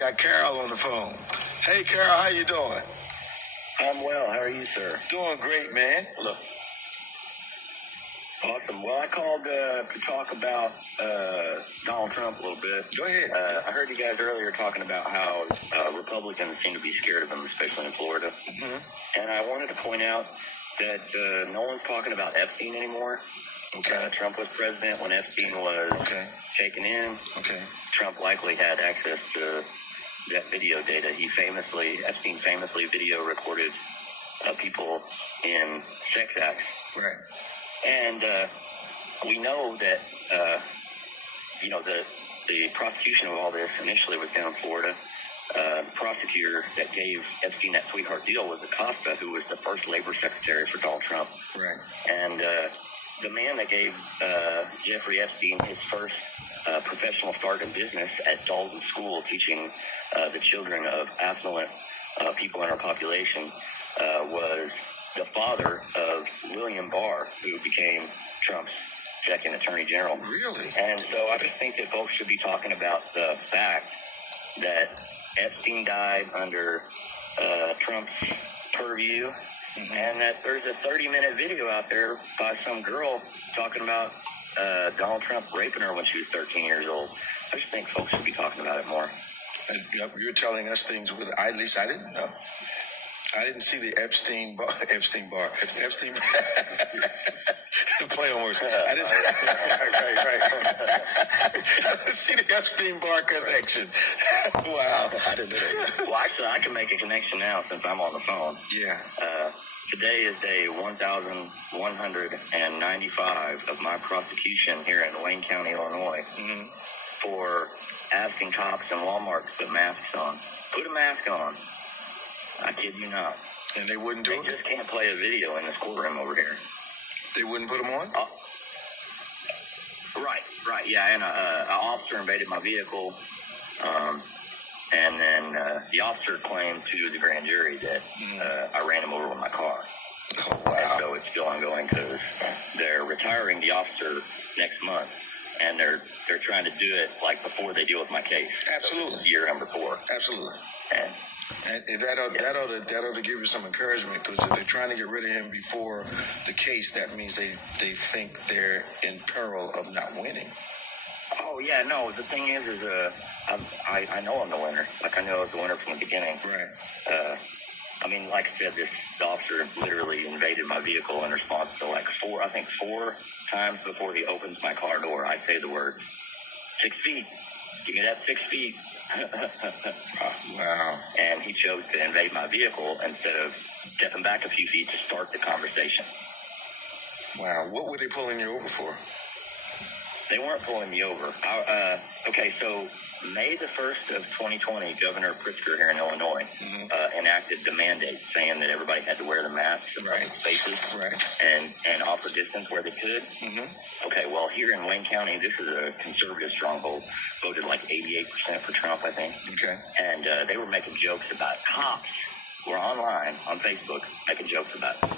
Got Carol on the phone. Hey, Carol, how you doing? I'm well. How are you, sir? Doing great, man. Look. Awesome. Well, I called to talk about Donald Trump a little bit. Go ahead. I heard you guys earlier talking about how Republicans seem to be scared of him, especially in Florida. Mm-hmm. And I wanted to point out that no one's talking about Epstein anymore. Okay. Trump was president when Epstein was taken in. Okay. Trump likely had access to that video data. Epstein famously video recorded people in sex acts. Right. And we know that, the prosecution of all this initially was down in Florida. The prosecutor that gave Epstein that sweetheart deal was Acosta, who was the first labor secretary for Donald Trump. Right. And the man that gave Jeffrey Epstein his first professional start in business at Dalton School, teaching the children of affluent people in our population, was the father of William Barr, who became Trump's second attorney general. Really? And so I just think that folks should be talking about the fact that Epstein died under Trump's purview, and that there's a 30-minute video out there by some girl talking about Donald Trump raping her when she was 13 years old. I just think folks should be talking about it more. And you're telling us things at least I didn't know. I didn't see the Epstein bar. Play on words. I didn't see the Epstein bar connection. Wow. I didn't know that. Well, actually, I can make a connection now since I'm on the phone. Yeah. Today is day 1,195 of my prosecution here in Wayne County, Illinois, for asking cops in Walmart to put masks on. Put a mask on. I kid you not. And they wouldn't do it? They just can't play a video in this courtroom over here. They wouldn't put them on? Right, yeah. And an officer invaded my vehicle, and then the officer claimed to the grand jury that I ran him over with my car. Oh, wow. And so it's still ongoing because they're retiring the officer next month, and they're trying to do it like before they deal with my case. Absolutely. So year number 4. Absolutely. And that ought to give you some encouragement, because if they're trying to get rid of him before the case, that means they think they're in peril of not winning. Oh yeah, no. The thing is I know I'm the winner. Like I know I was the winner from the beginning. Right. I mean, like I said, this officer literally invaded my vehicle in response to like 4 times before he opens my car door. I say the word 6 feet. Give me that 6 feet. Wow. And he chose to invade my vehicle instead of stepping back a few feet to start the conversation. Wow. What were they pulling you over for? They weren't pulling me over. Okay, so May the 1st of 2020, Governor Pritzker here in Illinois enacted the mandate saying that everybody had to wear the masks in public spaces and offer distance where they could. Okay, well, here in Wayne County, this is a conservative stronghold, voted like 88% for Trump, I think. Okay. And they were making jokes about it. Cops were online on Facebook making jokes about it.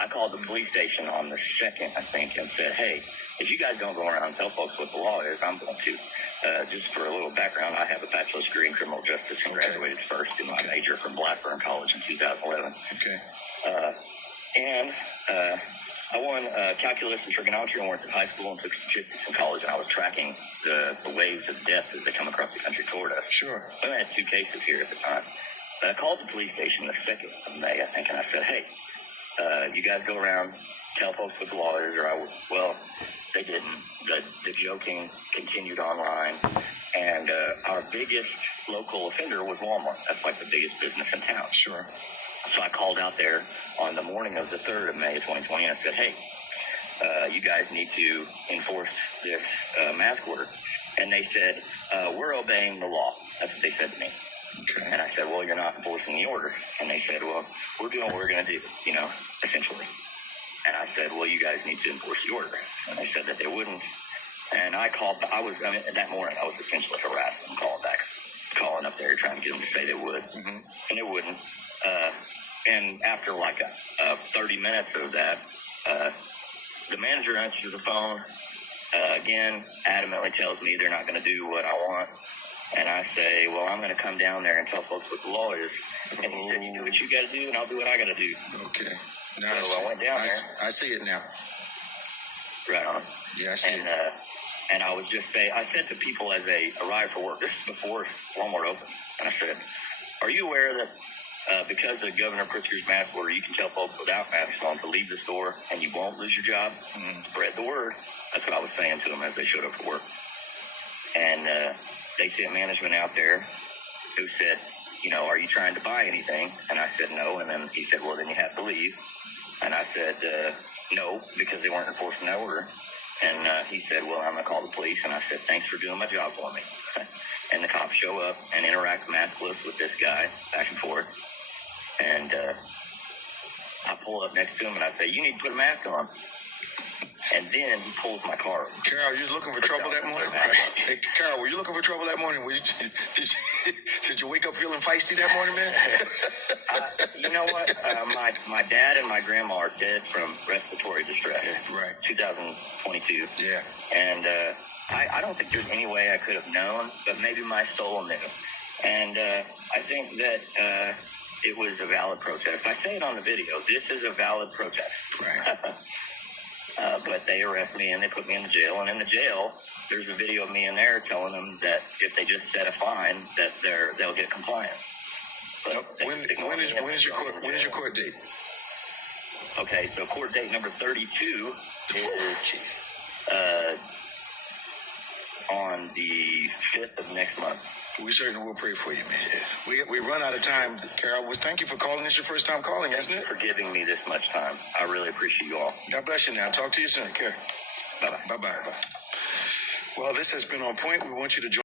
I called the police station on the 2nd, I think, and said, hey, if you guys don't go around and tell folks what the law is, I'm going to. Just for a little background, I have a bachelor's degree in criminal justice and graduated first in my major from Blackburn College in 2011. Okay. And I won calculus and trigonometry and worked at high school and took statistics in college, and I was tracking the waves of death as they come across the country toward us. Sure. I had 2 cases here at the time. I called the police station the 2nd of May, I think, and I said, hey, you guys go around, tell folks what the law is, or I would. Well, they didn't. The joking continued online, and our biggest local offender was Walmart. That's like the biggest business in town. Sure. So I called out there on the morning of the 3rd of May of 2020, and I said, hey, you guys need to enforce this mask order. And they said, we're obeying the law. That's what they said to me. Okay. And I said, well, you're not enforcing the order. And they said, well, we're doing what we're going to do, essentially. And I said, well, you guys need to enforce the order. And they said that they wouldn't. And I called, that morning I was essentially harassed them, calling up there, trying to get them to say they would. And they wouldn't. And after like 30 minutes of that, the manager answers the phone, again, adamantly tells me they're not going to do what I want. And I say, well, I'm going to come down there and tell folks what the law is. And he said, you do what you got to do, and I'll do what I got to do. Okay. Now So I went down there. I see it now. Right on. Yeah, I see it. And I was just saying, I said to people as they arrived for work, this is before Walmart opened, and I said, are you aware that because the governor puts your mask order, you can tell folks without masks on to leave the store and you won't lose your job? Spread the word. That's what I was saying to them as they showed up for work. And they sent management out there who said, you know, are you trying to buy anything? And I said no. And then he said, well, then you have to leave. And I said no, because they weren't enforcing that order. And he said, well, I'm going to call the police. And I said, thanks for doing my job for me. And the cops show up and interact maskless with this guy back and forth. And I pull up next to him and I say, you need to put a mask on. And then he pulls my car. Carol, you was looking for trouble that morning? Hey, Carol, were you looking for trouble that morning? Did you wake up feeling feisty that morning, man? You know what? My dad and my grandma are dead from respiratory distress. Right. 2022. Yeah. And I don't think there's any way I could have known, but maybe my soul knew. And I think that it was a valid protest. I say it on the video. This is a valid protest. Right. But they arrest me and they put me in the jail. And in the jail, there's a video of me in there telling them that if they just set a fine, that they'll get compliance. But when is your court date? Okay, so court date number 32 is on the 5th of next month. We certainly will pray for you, man. We run out of time, Carol. Thank you for calling. It's your first time calling, isn't it? Thank you for giving me this much time. I really appreciate you all. God bless you now. Talk to you soon. Care. Bye-bye. Bye-bye. Well, this has been On Point. We want you to join